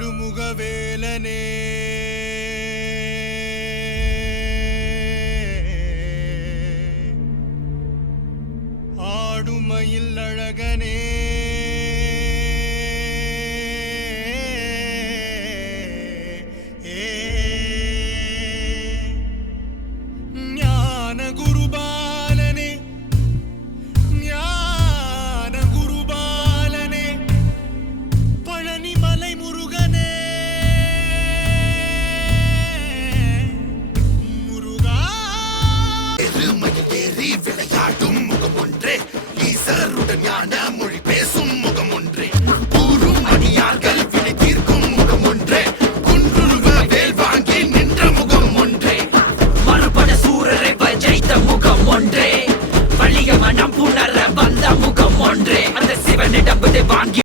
ஆறுமுகவேலனே ஆடுமயில் அழகனே ஞான குருபாலனே ஞான குருபாலனே பழனி மலை முருகனே முருகா எருமையில் ஏறி விளையாடும் முகம் ஒன்றே ஈசருடன் ஞான மொழி பேசும் முகம் ஒன்றே கூறும் அடியார்கள் வினை தீர்க்கும் முகம் ஒன்றே குன்றுருவ வேல் வாங்கி நின்ற முகம் ஒன்றே மறுபட சூரரை ஜெயித்த முகம் ஒன்றே வலிய மனம் புணர வந்த முகம் ஒன்றே அந்த சிவனிடம் வாங்கி